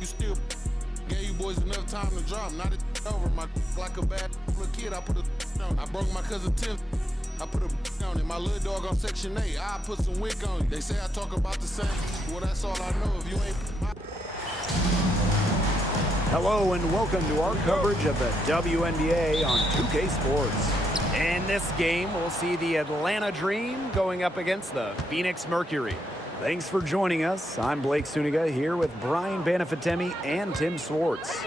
you still gave you boys enough time to drop. Now it's over. My like a bad little kid, I put a on it. I broke my cousin Tim. I put a on it. My little dog on Section 8. I put some wick on it. They say I talk about the same. Well, that's all I know. If you ain't. Hello and welcome to our coverage of the WNBA on 2K Sports. In this game, we'll see the Atlanta Dream going up against the Phoenix Mercury. Thanks for joining us. I'm Blake Suniga here with Brian Banafitemi and Tim Swartz.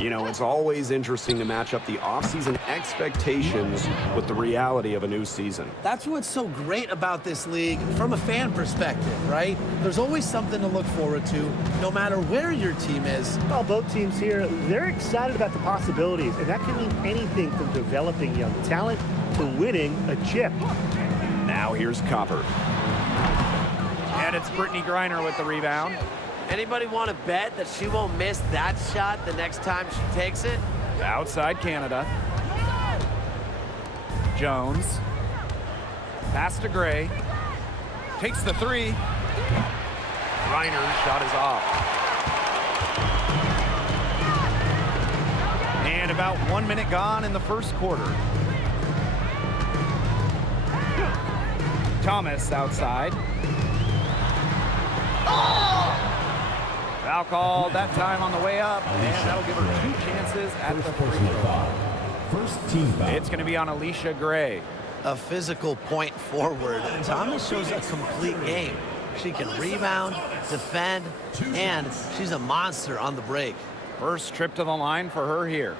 You know, it's always interesting to match up the offseason expectations with the reality of a new season. That's what's so great about this league from a fan perspective, right? There's always something to look forward to, no matter where your team is. Well, both teams here, they're excited about the possibilities, and that can mean anything from developing young talent to winning a chip. Now here's Copper. And it's Brittany Griner with the rebound. Anybody want to bet that she won't miss that shot the next time she takes it? Outside Canada. Jones. Pass to Gray. Takes the three. Griner's shot is off. And about 1 minute gone in the first quarter. Thomas outside. Foul called that time on the way up, and that'll give her 2 chances at the free throw. First team foul. It's going to be on Alicia Gray. A physical point forward. Thomas shows a complete game. She can rebound, defend, and she's a monster on the break. First trip to the line for her here.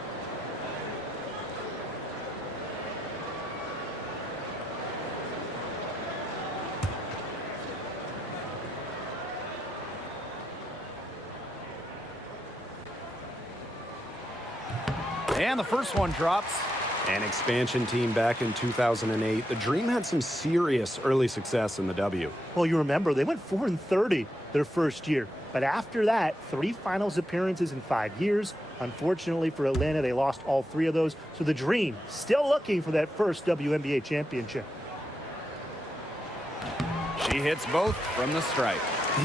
And the first one drops. An expansion team back in 2008. The Dream had some serious early success in the W. Well, you remember, they went 4-30 their first year. But after that, 3 finals appearances in 5 years. Unfortunately for Atlanta, they lost all 3 of those. So the Dream still looking for that first WNBA championship. She hits both from the stripe.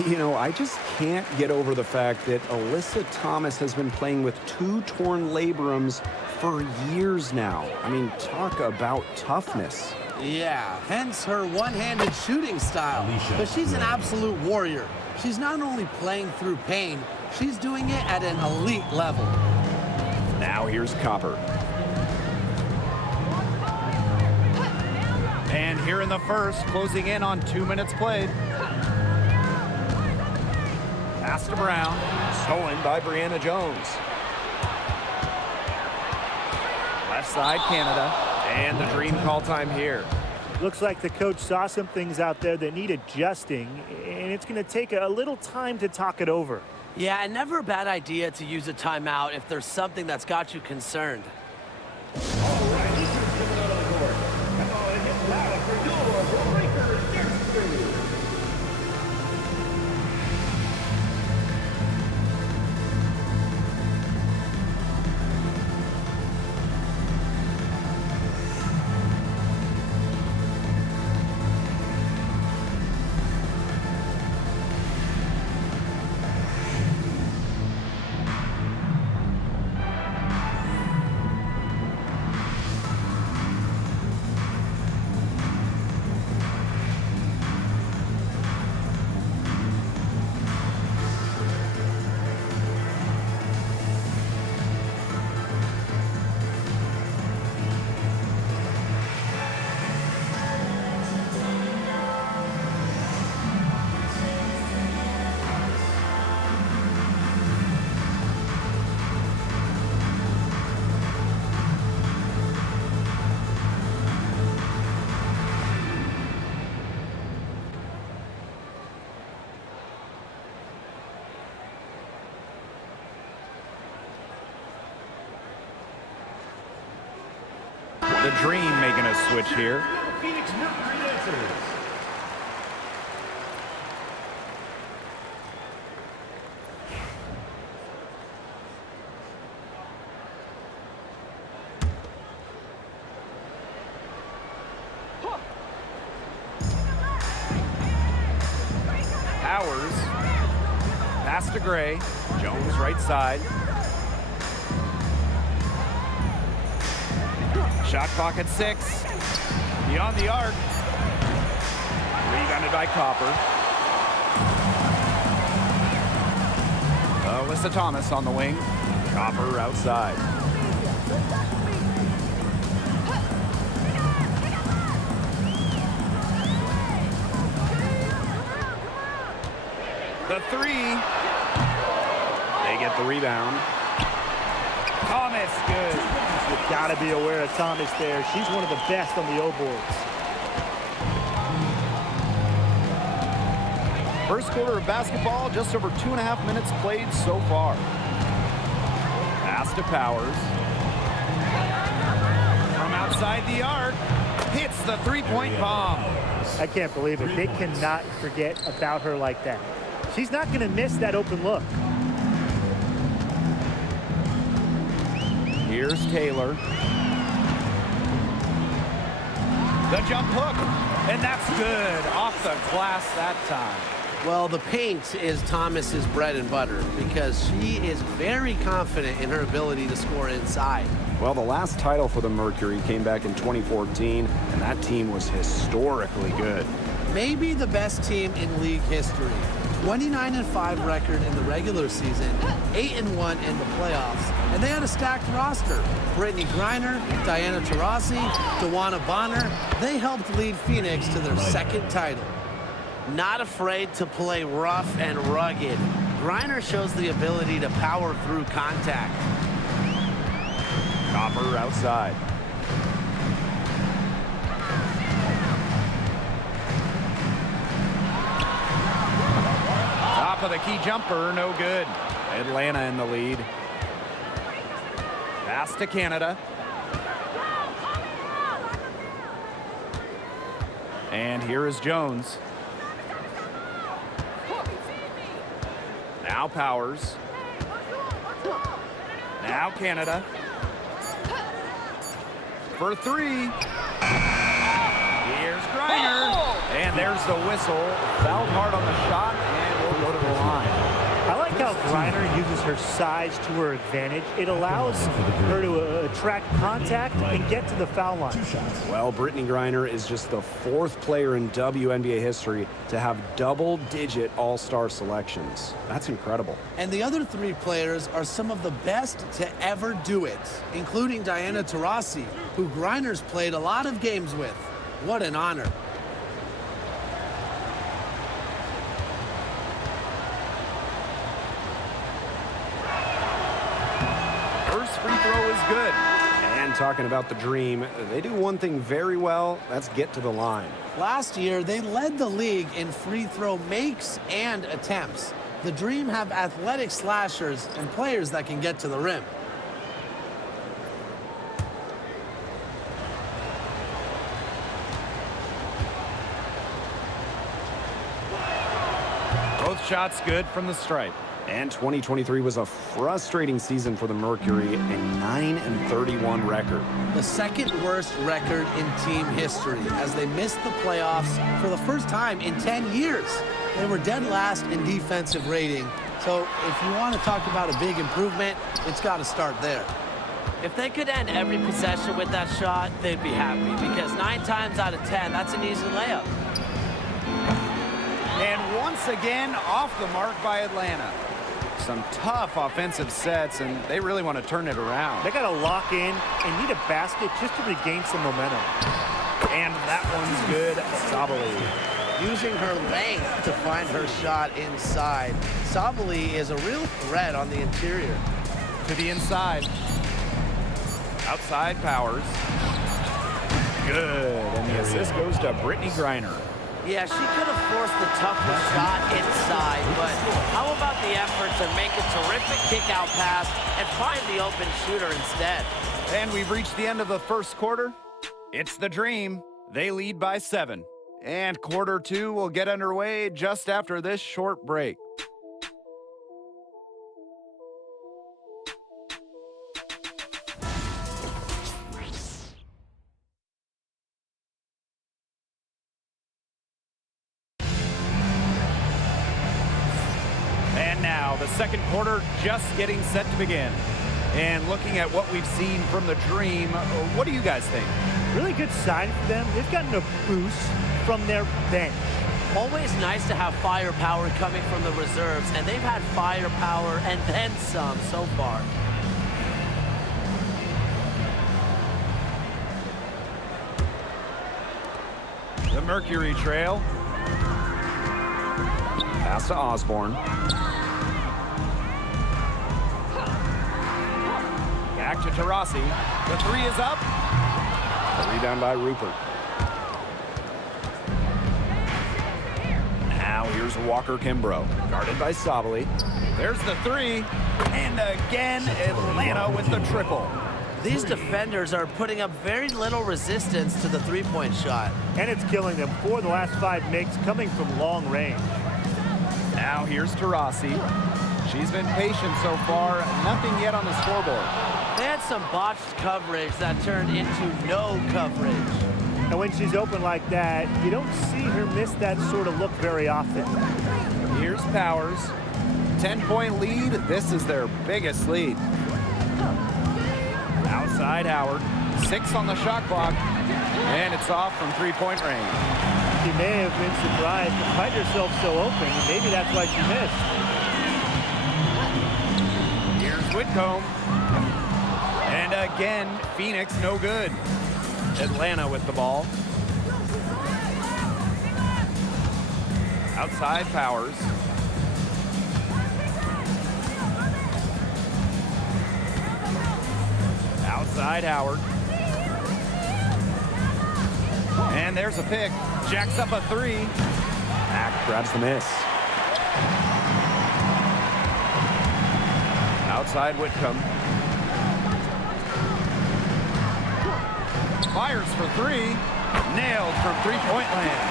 You know, I just can't get over the fact that Alyssa Thomas has been playing with 2 torn labrums for years now. I mean, talk about toughness. Yeah, hence her one-handed shooting style. But she's an absolute warrior. She's not only playing through pain, she's doing it at an elite level. Now here's Copper. And here in the first, closing in on 2 minutes played. Pass to Brown. Stolen by Brianna Jones. Left side, Canada. And the Dream call time here. Looks like the coach saw some things out there that need adjusting, and it's going to take a little time to talk it over. Yeah, and never a bad idea to use a timeout if there's something that's got you concerned. The Dream making a switch here. Phoenix Mercury answers. Pass to Gray. Jones right side. Shot clock at 6. Beyond the arc. Rebounded by Copper. Alyssa Thomas on the wing. Copper outside. The 3. They get the rebound. Thomas, good. You've got to be aware of Thomas there. She's one of the best on the O boards. First quarter of basketball, just over 2.5 minutes played so far. Pass to Powers. From outside the arc, hits the three-point bomb. I can't believe it. They cannot forget about her like that. She's not going to miss that open look. Here's Taylor. The jump hook, and that's good. Off the glass that time. Well, the paint is Thomas's bread and butter because she is very confident in her ability to score inside. Well, the last title for the Mercury came back in 2014, and that team was historically good. Maybe the best team in league history. 29-5 record in the regular season, 8-1 in the playoffs, and they had a stacked roster. Brittany Griner, Diana Taurasi, Dewana Bonner, they helped lead Phoenix to their second title. Not afraid to play rough and rugged. Griner shows the ability to power through contact. Copper outside. Top of the key jumper, no good. Atlanta in the lead. Pass to Canada. And here is Jones. Now Powers. Now Canada. For 3. Here's Griner. And there's the whistle. Fouled hard on the shot and will go to the line. I like how Griner uses her size to her advantage. It allows her to attract contact and get to the foul line. Well, Brittany Griner is just the 4th player in WNBA history to have double-digit all-star selections. That's incredible. And the other 3 players are some of the best to ever do it, including Diana Taurasi, who Griner's played a lot of games with. What an honor. Free throw is good. And talking about the Dream, they do one thing very well, that's get to the line. Last year, they led the league in free throw makes and attempts. The Dream have athletic slashers and players that can get to the rim. Both shots good from the stripe. And 2023 was a frustrating season for the Mercury, a 9-31 record. The second worst record in team history as they missed the playoffs for the first time in 10 years. They were dead last in defensive rating. So if you want to talk about a big improvement, it's got to start there. If they could end every possession with that shot, they'd be happy because 9 times out of 10, that's an easy layup. And once again, off the mark by Atlanta. Some tough offensive sets, and they really want to turn it around. They got to lock in and need a basket just to regain some momentum. And that one's good. Sabali. Using her length to find her shot inside. Sabali is a real threat on the interior. To the inside. Outside Powers. Good. And the assist goes to Brittany Griner. Yeah, she could have forced the toughest shot inside, but how about the effort to make a terrific kick-out pass and find the open shooter instead? And we've reached the end of the first quarter. It's the Dream. They lead by 7. And quarter 2 will get underway just after this short break. the second quarter just getting set to begin. And looking at what we've seen from the Dream, what do you guys think? Really good sign for them. They've gotten a boost from their bench. Always nice to have firepower coming from the reserves, and they've had firepower and then some so far. The Mercury trail. Pass to Osborne. Back to Taurasi. The three is up. The rebound by Rupert. Now here's Walker Kimbrough. Guarded by Sabali. There's the three. And again, Atlanta with the triple. These defenders are putting up very little resistance to the three-point shot. And it's killing them. 4 of the last 5 makes coming from long range. Now here's Taurasi. She's been patient so far. Nothing yet on the scoreboard. They had some botched coverage that turned into no coverage. And when she's open like that, you don't see her miss that sort of look very often. Here's Powers. 10-point lead. This is their biggest lead. Outside Howard. 6 on the shot clock. And it's off from three-point range. She may have been surprised to find herself so open. Maybe that's why she missed. Here's Whitcomb. And again, Phoenix no good. Atlanta with the ball. Outside Powers. Outside Howard. And there's a pick. Jacks up a three. Mack grabs the miss. Outside Whitcomb. Fires for three. Nailed from three-point land.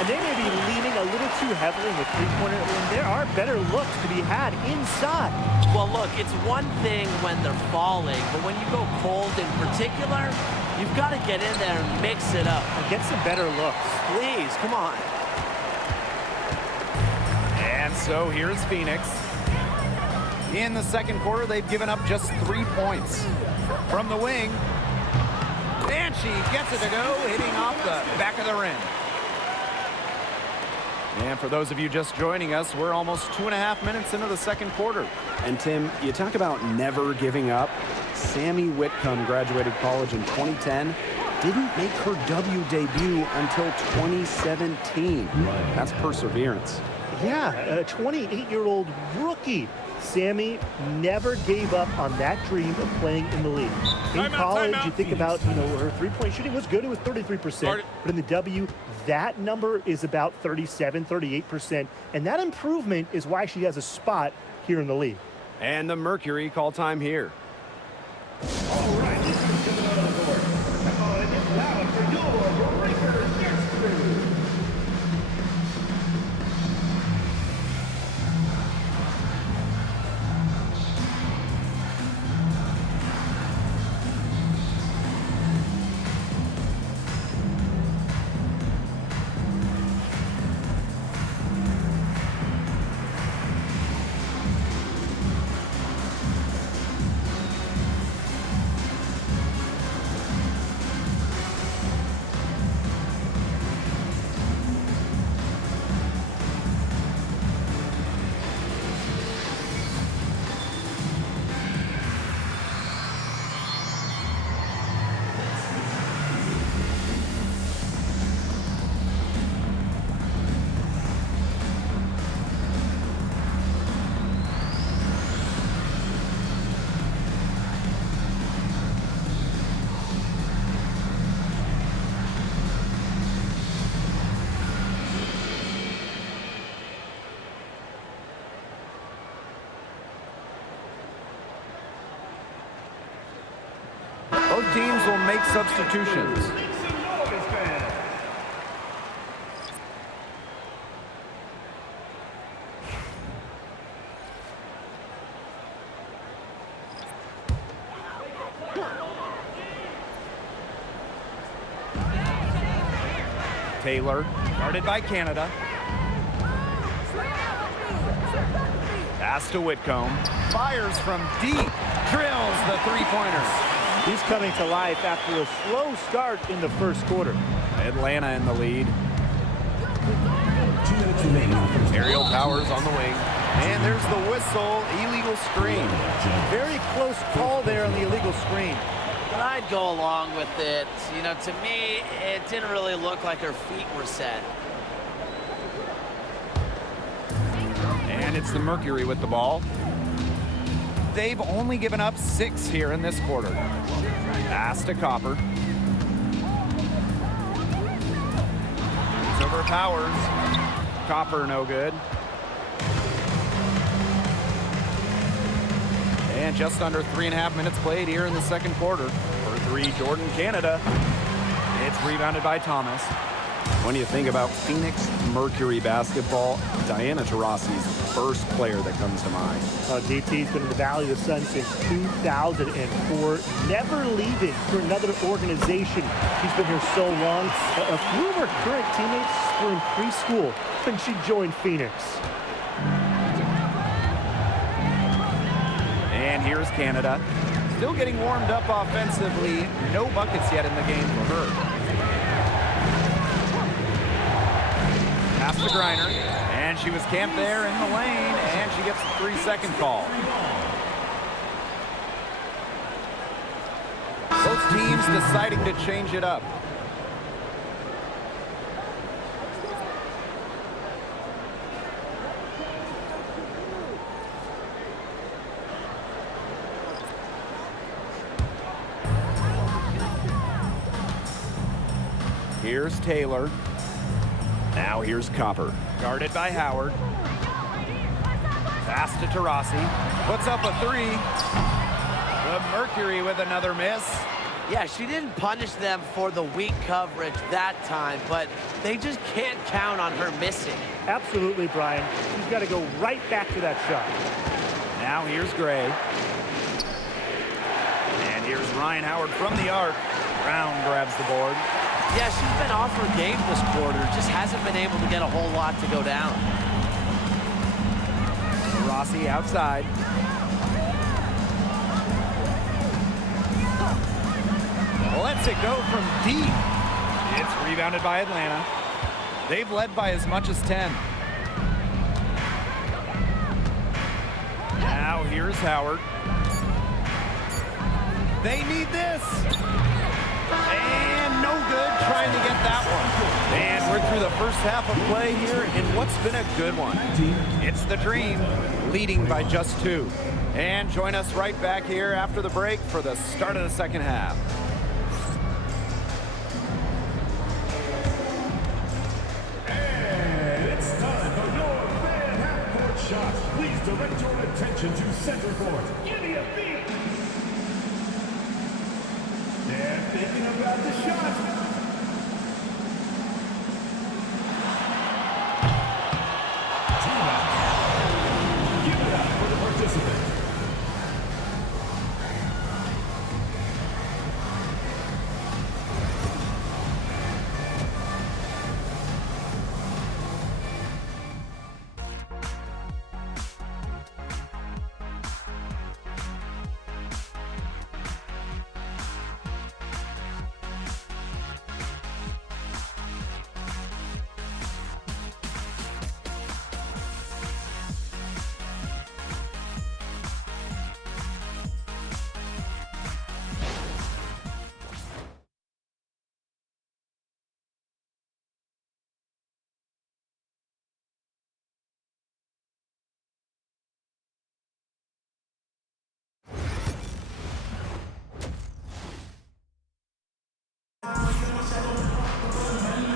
And they may be leaning a little too heavily in the three-pointer when there are better looks to be had inside. Well, look, it's one thing when they're falling, but when you go cold in particular, you've got to get in there and mix it up. And get some better looks. Please, come on. And so here's Phoenix. In the second quarter, they've given up just 3 points. From the wing, and she gets it to go, hitting off the back of the rim. And for those of you just joining us, we're almost 2.5 minutes into the second quarter. And Tim, you talk about never giving up. Sammy Whitcomb graduated college in 2010. Didn't make her W debut until 2017. That's perseverance. Yeah, a 28-year-old rookie. Sammy never gave up on that dream of playing in the league. In college, you think about, her three-point shooting was good. It was 33%. But in the W, that number is about 37, 38%. And that improvement is why she has a spot here in the league. And the Mercury call time here. All right, this is coming out of the board. Come on, it gets loud for your Breakers next crew. Both teams will make substitutions. Taylor, guarded by Canada. Pass to Whitcomb. Fires from deep. Drills the three-pointer. He's coming to life after a slow start in the first quarter. Atlanta in the lead. Aerial Powers on the wing. And there's the whistle. Illegal screen. Very close call there on the illegal screen. But I'd go along with it. You know, to me, it didn't really look like her feet were set. And it's the Mercury with the ball. They've only given up 6 here in this quarter. Pass to Copper. It's over Powers. Copper no good. And just under 3.5 minutes played here in the second quarter. For 3, Jordan Canada. It's rebounded by Thomas. When you think about Phoenix Mercury basketball, Diana Taurasi's the first player that comes to mind. DT's been in the Valley of the Sun since 2004, never leaving for another organization. She's been here so long. A few of her current teammates were in preschool when she joined Phoenix. And here's Canada. Still getting warmed up offensively. No buckets yet in the game for her. Pass to Griner, and she was camped there in the lane, and she gets the 3-second call. Both teams deciding to change it up. Here's Taylor. Now here's Copper. Guarded by Howard. Pass to Taurasi. Puts up a 3. The Mercury with another miss. Yeah, she didn't punish them for the weak coverage that time, but they just can't count on her missing. Absolutely, Brian. She's got to go right back to that shot. Now here's Gray. And here's Ryan Howard from the arc. Brown grabs the board. Yeah, she's been off her game this quarter. Just hasn't been able to get a whole lot to go down. Rossi outside. Lets it go from deep. It's rebounded by Atlanta. They've led by as much as 10. Now here's Howard. They need this. And no good trying to get that one. And we're through the first half of play here in what's been a good one. It's the Dream leading by just 2. And join us right back here after the break for the start of the second half. And it's time for your fan half-court shot. Please direct your attention to center court. Give me a beat. They're thinking about the shot. Timeout. Give it up for the participant.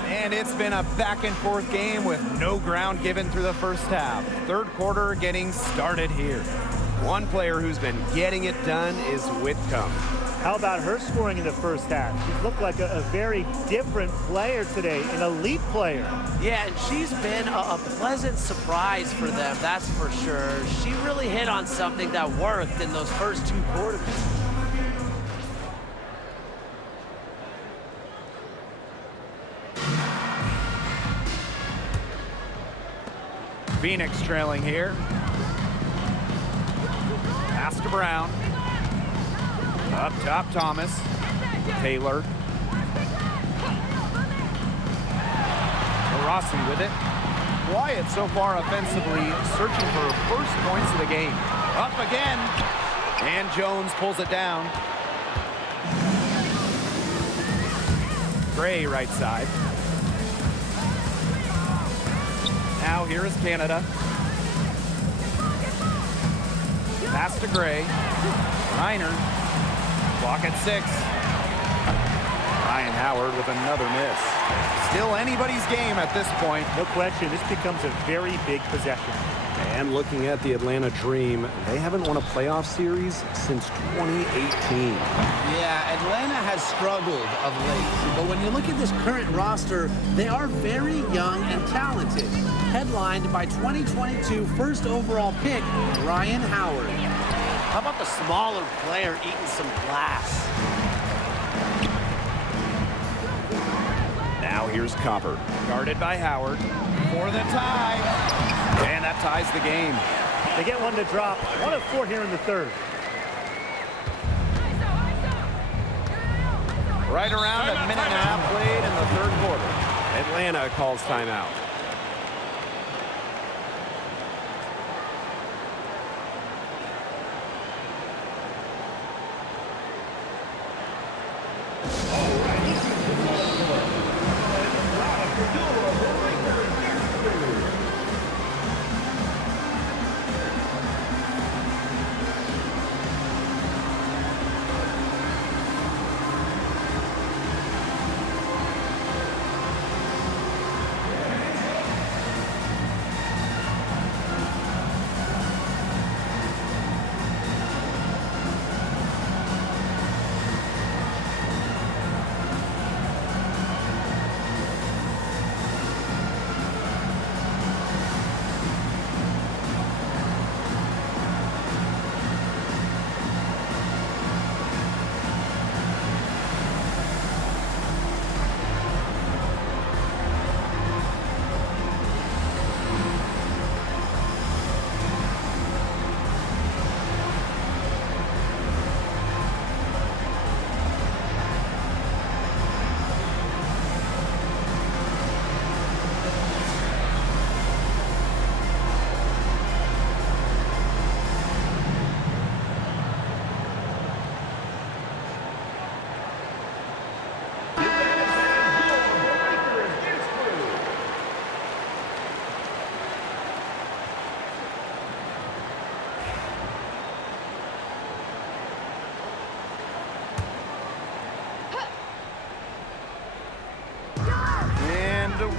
And it's been a back-and-forth game with no ground given through the first half. Third quarter getting started here. One player who's been getting it done is Whitcomb. How about her scoring in the first half? She looked like a very different player today, an elite player. Yeah, and she's been a pleasant surprise for them, that's for sure. She really hit on something that worked in those first 2 quarters. Phoenix trailing here. to Brown. Up top, Thomas. Taylor. Rossi with it. Quiet so far offensively, searching for first points of the game. Up again, and Jones pulls it down. Gray right side. Now here is Canada. Pass to Gray. Reiner. Clock at 6. Ryan Howard with another miss. Still anybody's game at this point. No question, this becomes a very big possession. And looking at the Atlanta Dream, they haven't won a playoff series since 2018. Yeah, Atlanta has struggled of late. But when you look at this current roster, they are very young and talented. Headlined by 2022 first overall pick, Ryan Howard. How about the smaller player eating some glass? Now here's Copper. Guarded by Howard for the tie. And that ties the game. They get one to drop. 1 of 4 here in the third. Right around a minute and a half played in the third quarter. Atlanta calls timeout.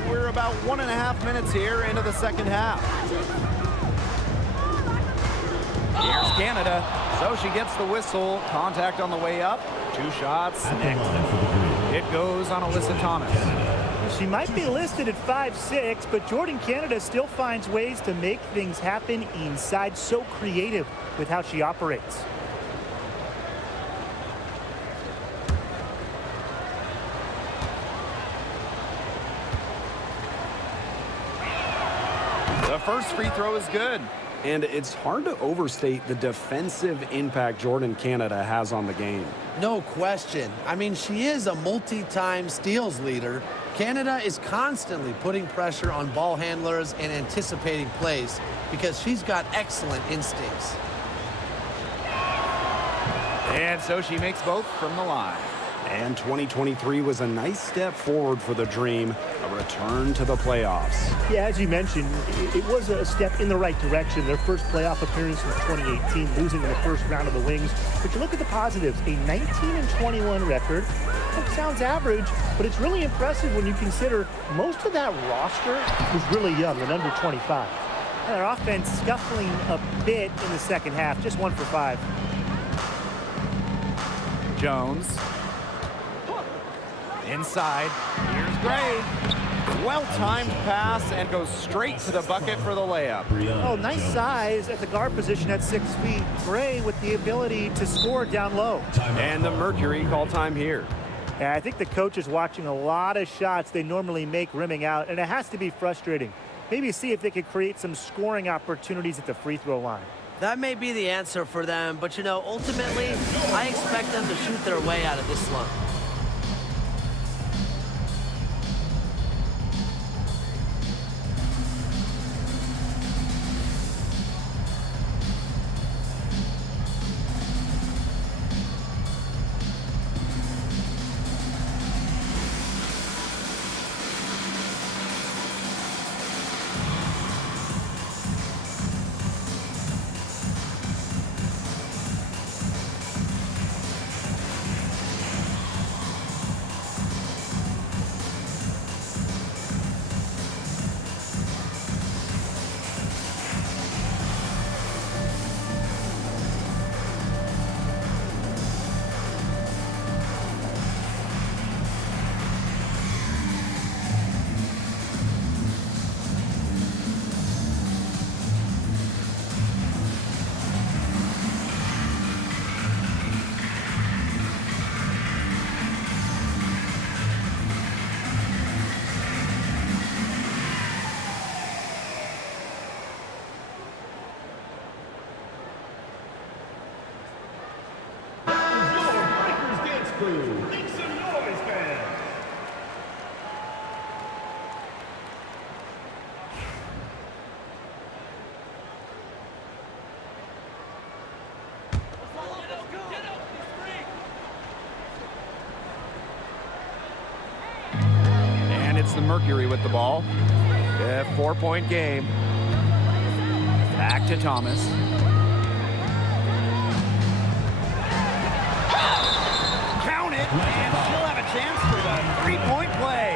We're about 1.5 minutes here into the second half. Here's Canada. So she gets the whistle. Contact on the way up. 2 shots. It goes on Alyssa Thomas. She might be listed at 5'6", but Jordan Canada still finds ways to make things happen inside. So creative with how she operates. The first free throw is good. And it's hard to overstate the defensive impact Jordan Canada has on the game. No question. I mean, she is a multi-time steals leader. Canada is constantly putting pressure on ball handlers and anticipating plays because she's got excellent instincts. And so she makes both from the line. And 2023 was a nice step forward for the Dream, a return to the playoffs. Yeah, as you mentioned, it was a step in the right direction. Their first playoff appearance was 2018, losing in the first round of the Wings. But you look at the positives, a 19-21 record. That sounds average, but it's really impressive when you consider most of that roster was really young and under 25. And their offense scuffling a bit in the second half, just 1 for 5. Jones. Inside, here's Gray. Well-timed pass and goes straight to the bucket for the layup. Oh, nice size at the guard position at 6 feet. Gray with the ability to score down low. And the Mercury call time here. Yeah, I think the coach is watching a lot of shots they normally make rimming out, and it has to be frustrating. Maybe see if they could create some scoring opportunities at the free throw line. That may be the answer for them, but you know, ultimately, I expect them to shoot their way out of this slump. Make some noise, fans! And it's the Mercury with the ball. A 4-point game. Back to Thomas. Count it, and she'll have a chance for the three-point play.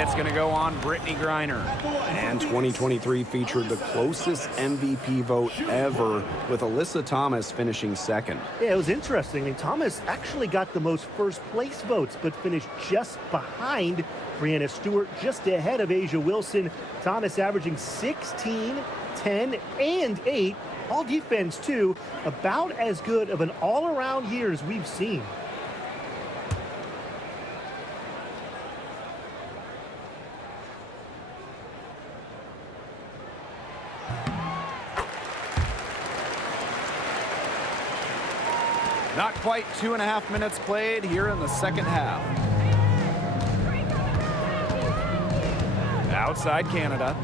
It's going to go on Brittany Griner. And 2023 featured the closest MVP vote ever, with Alyssa Thomas finishing second. Yeah, it was interesting. I mean, Thomas actually got the most first-place votes, but finished just behind Brianna Stewart, just ahead of Asia Wilson. Thomas averaging 16, 10, and 8. All defense, too. About as good of an all-around year as we've seen. Not quite 2.5 minutes played here in the second half. Outside Canada.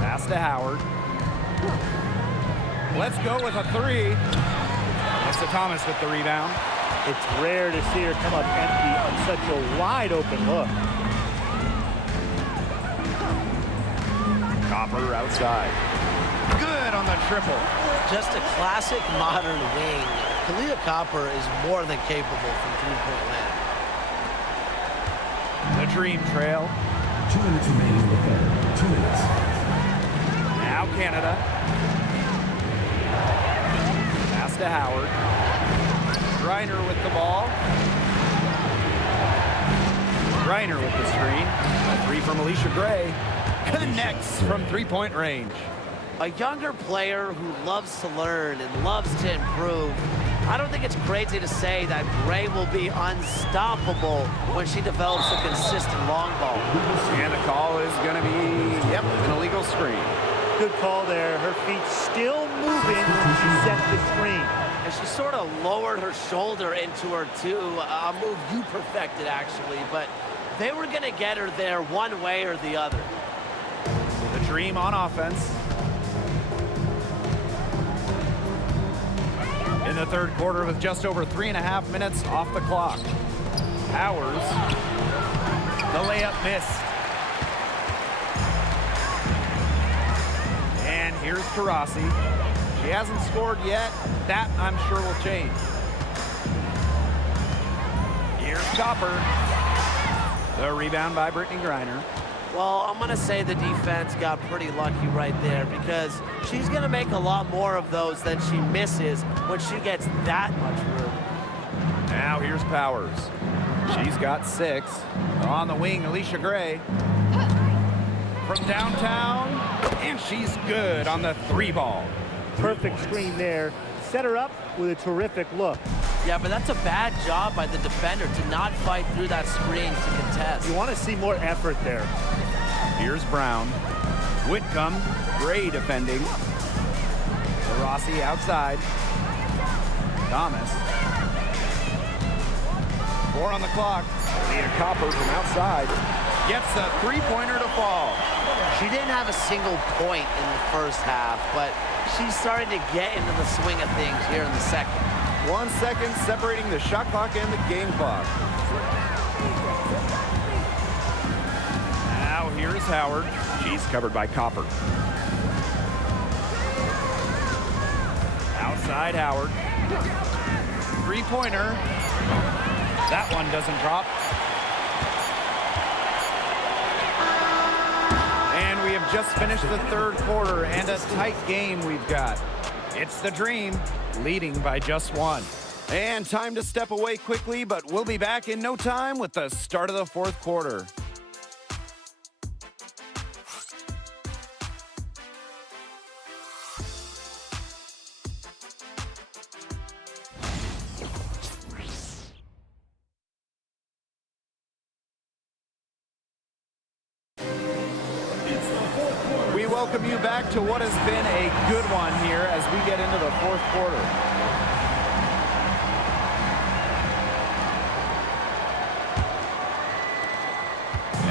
Pass to Howard. Let's go with a three. Alyssa Thomas with the rebound. It's rare to see her come up empty on such a wide-open look. Copper outside. Good on the triple. Just a classic modern wing. Kalia Copper is more than capable from three-point land. The Dream Trail. 2 minutes remaining in the third. 2 minutes. Now Canada. Pass to Howard. Griner with the ball. Griner with the screen. A three from Alicia Gray. Connects from three-point range. A younger player who loves to learn and loves to improve. I don't think it's crazy to say that Gray will be unstoppable when she develops a consistent long ball. And the call is going to be, an illegal screen. Good call there. Her feet still moving when she set the screen. And she sort of lowered her shoulder into her, too. A move you perfected, actually. But they were going to get her there one way or the other. The Dream on offense. In the third quarter with just over 3.5 minutes off the clock. Powers. The layup missed. And here's Taurasi. She hasn't scored yet. That, I'm sure, will change. Here's Copper. The rebound by Brittany Griner. Well, I'm going to say the defense got pretty lucky right there because she's going to make a lot more of those than she misses when she gets that much room. Now here's Powers. She's got 6. On the wing, Alicia Gray. From downtown, and she's good on the 3-ball. Perfect screen there. Set her up with a terrific look. Yeah, but that's a bad job by the defender to not fight through that screen to contest. You want to see more effort there. Here's Brown. Whitcomb, Gray defending. Rossi outside. Thomas. 4 on the clock. Leah Copper from outside gets a three-pointer to fall. She didn't have a single point in the first half, but she's starting to get into the swing of things here in the second. 1 second separating the shot clock and the game clock. Now here's Howard. She's covered by Copper. Outside Howard. Three-pointer. That one doesn't drop. And we have just finished the third quarter, and a tight game we've got. It's the Dream leading by just 1. And time to step away quickly, but we'll be back in no time with the start of the fourth quarter. We welcome you back to what has been a good one here as we get into the fourth quarter.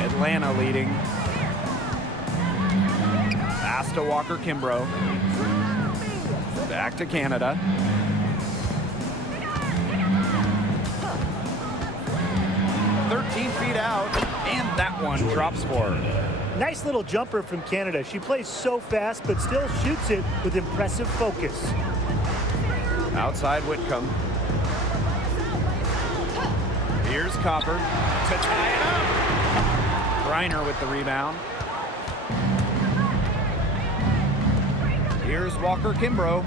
Atlanta leading. Pass to Walker Kimbrough. Back to Canada. "13 feet out, and that one drops for her. Nice little jumper from Canada. She plays so fast, but still shoots it with impressive focus. Outside Whitcomb. Here's Copper to tie it up. Griner with the rebound. Here's Walker Kimbrough.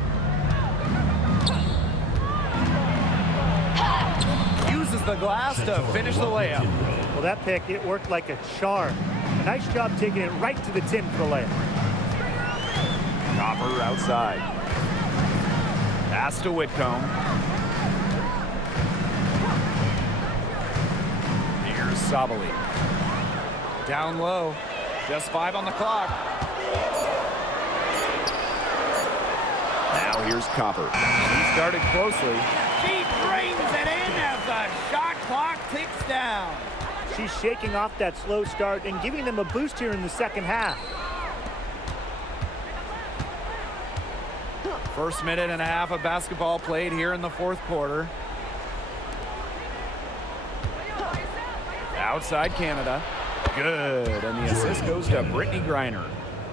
Uses the glass to finish the layup. Well, that pick, it worked like a charm. A nice job taking it right to the tin for the layup. Copper outside. Pass to Whitcomb. Here's Sabali. Down low. Just 5 on the clock. Now here's Copper. He started closely. She brings it in as the shot clock ticks down. She's shaking off that slow start and giving them a boost here in the second half. First minute and a half of basketball played here in the fourth quarter. Outside Canada. Good, and the assist goes to Brittany Griner.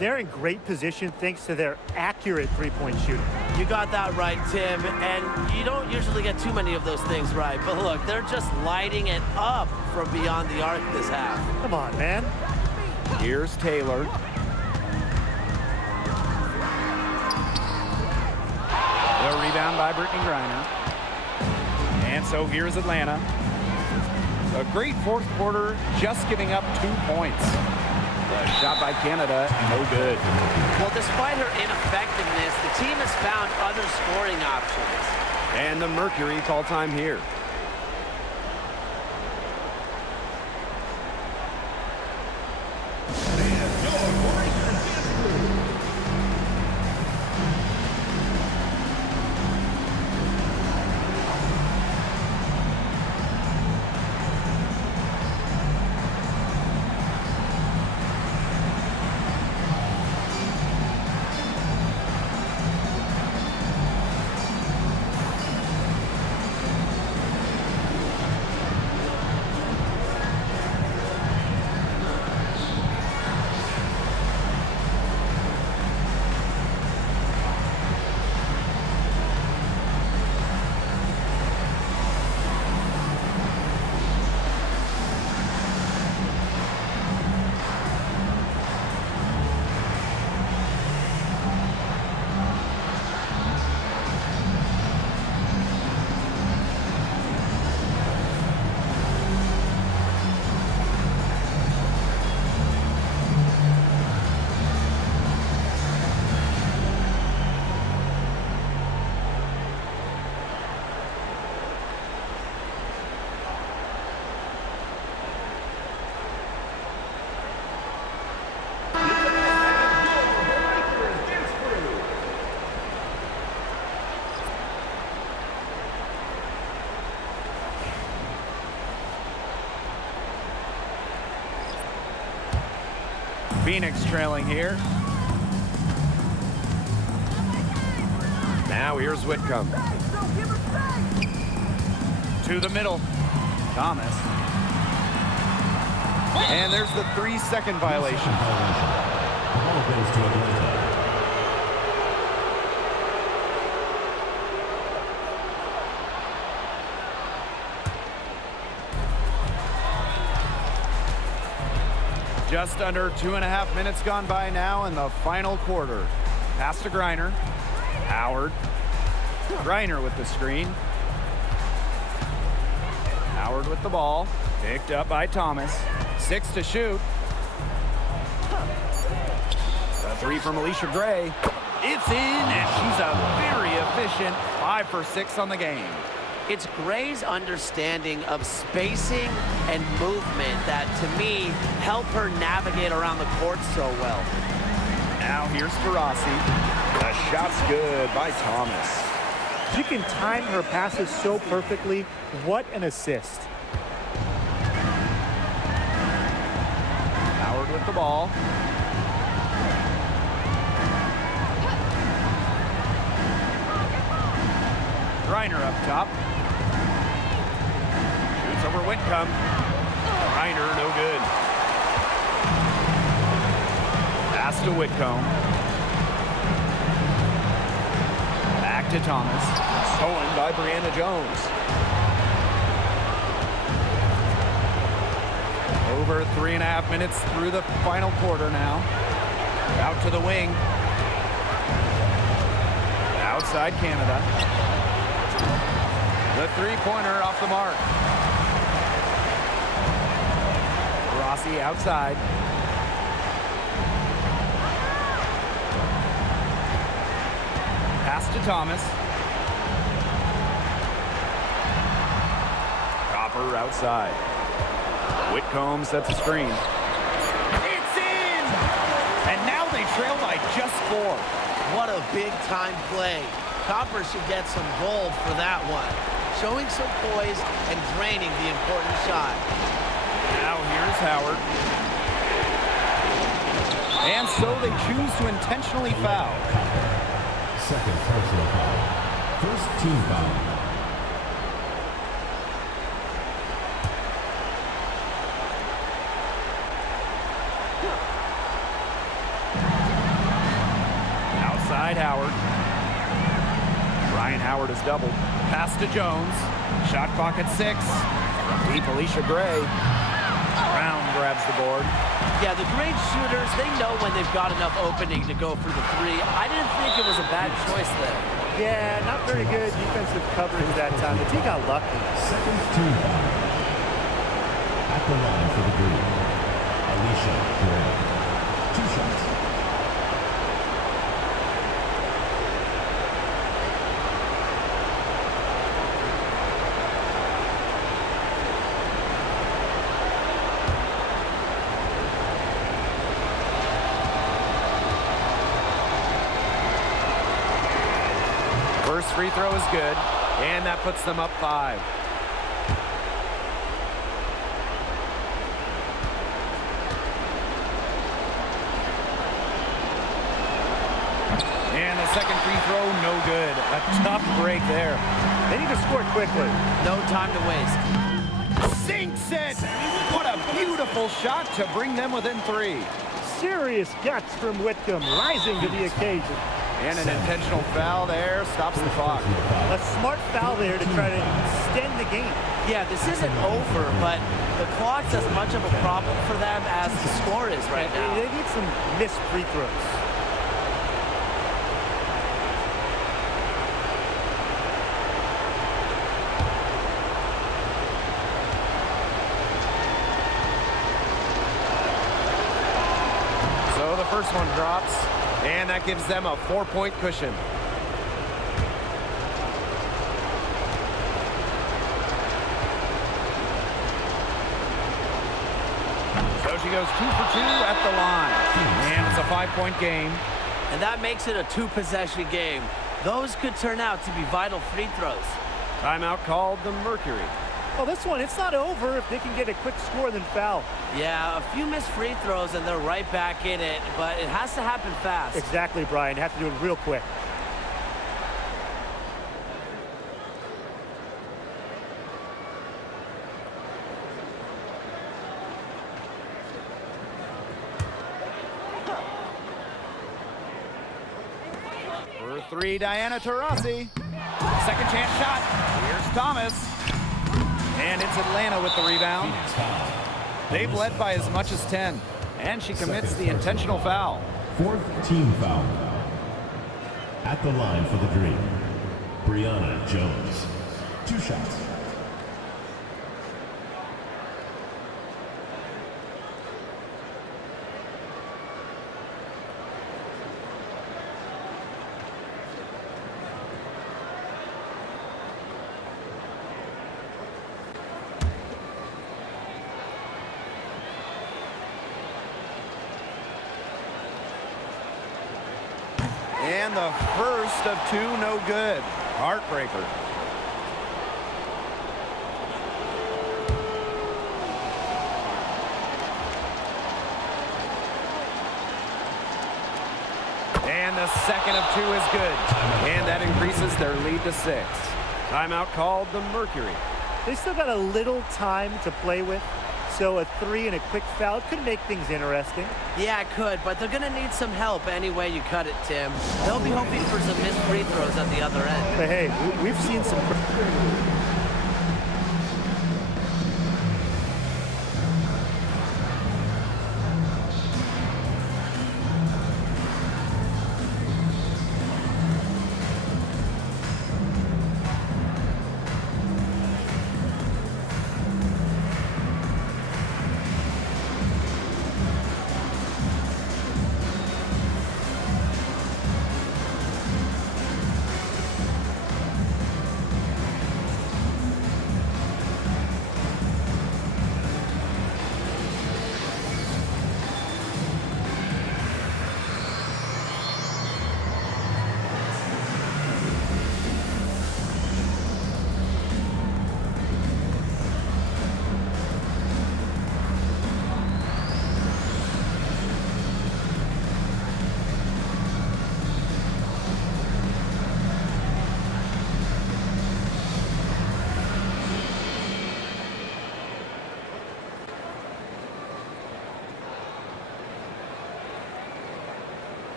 They're in great position thanks to their accurate three-point shooting. You got that right, Tim, and you don't usually get too many of those things right, but look, they're just lighting it up from beyond the arc this half. Come on, man. Here's Taylor. The rebound by Brittany Griner. And so here's Atlanta. A great fourth quarter, just giving up 2 points. The shot by Canada, no good. Well, despite her ineffectiveness, the team has found other scoring options. And the Mercury call time here. Phoenix trailing here. Now here's Whitcomb. To the middle. Thomas. And there's the 3-second violation. The ball goes to Atlanta. Just under 2.5 minutes gone by now in the final quarter. Pass to Griner. Howard. Griner with the screen. Howard with the ball. Picked up by Thomas. 6 to shoot. A 3 from Alicia Gray. It's in, and she's a very efficient 5 for 6 on the game. It's Gray's understanding of spacing and movement that, to me, help her navigate around the court so well. Now here's Taurasi. The shot's good by Thomas. She can time her passes so perfectly. What an assist. Howard with the ball. Griner up top. Shoots over Whitcomb. Griner, no good. Pass to Whitcomb. Back to Thomas. Stolen by Brianna Jones. Over 3.5 minutes through the final quarter now. Out to the wing. Outside Canada. The three-pointer off the mark. Rossi outside. Pass to Thomas. Cropper outside. Whitcomb sets a screen. It's in! And now they trail by just 4. What a big-time play. Copper should get some gold for that one. Showing some poise and draining the important shot. Now here's Howard. And so they choose to intentionally foul. Second personal foul. First team foul. Outside Howard. Ryan Howard has doubled. Pass to Jones. Shot clock at 6. Deep Alicia Gray. Brown grabs the board. Yeah, the great shooters, they know when they've got enough opening to go for the 3. I didn't think it was a bad choice there. Yeah, not very good defensive coverage that time. The team got lucky. Second team foul. At the line for the green. Alicia Gray. 2 shots. First free throw is good, and that puts them up 5. And the second free throw, no good. A tough break there. They need to score quickly. No time to waste. Sinks it! What a beautiful shot to bring them within 3. Serious guts from Whitcomb, rising to the occasion. And an intentional foul there stops the clock. A smart foul there to try to extend the game. Yeah, this isn't over, but the clock's as much of a problem for them as the score is right now. They need some missed free throws. So the first one drops, and that gives them a 4-point cushion. So she goes 2 for 2 at the line. And it's a 5-point game. And that makes it a 2-possession game. Those could turn out to be vital free throws. Timeout called the Mercury. Well, this one, it's not over if they can get a quick score then foul. Yeah, a few missed free throws and they're right back in it, but it has to happen fast. Exactly, Brian. Have to do it real quick. For three, Diana Taurasi. Second chance shot. Here's Thomas. And it's Atlanta with the rebound. They've led by as much as 10. And she commits the intentional foul. Fourth team foul. At the line for the Dream, Brianna Jones. 2 shots. And the first of 2, no good. Heartbreaker. And the second of 2 is good. And that increases their lead to 6. Timeout called the Mercury. They still got a little time to play with, so a 3 and a quick foul could make things interesting. Yeah, it could, but they're going to need some help any way you cut it, Tim. They'll be hoping for some missed free throws at the other end. But hey, we've seen some...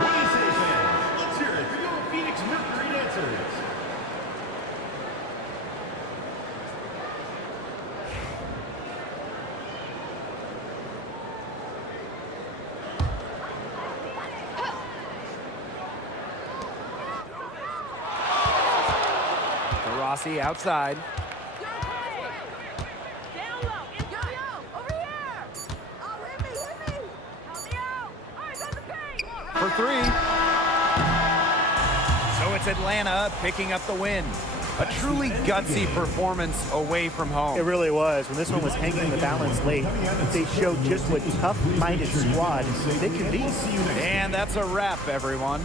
Let's hear it for your Phoenix Mercury dancers. Taurasi outside. Down low. Yo, over here. Oh, hit me. Help me out. All right, on the paint. For 3. So it's Atlanta picking up the win. A truly gutsy performance away from home. It really was. When this one was hanging in the balance late, they showed just what tough-minded squad they can be. And that's a wrap, everyone.